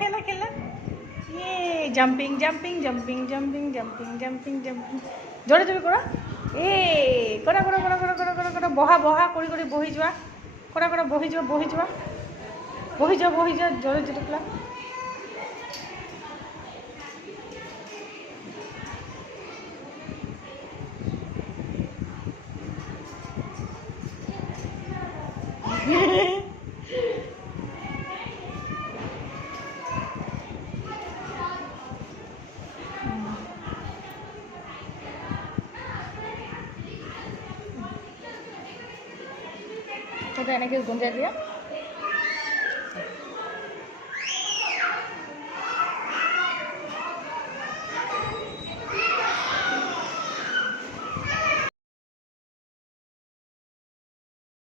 खेला खेला ये jumping jumping jumping jumping jumping jumping jumping जोरे जोरे करा ए करा करा करा करा करा करा करा बहा बहा करी करी बही जा करा करा बही जा बही जा बही जा बही जा जोरे जोरे करा तो এনেকে গুঞ্জা দিয়া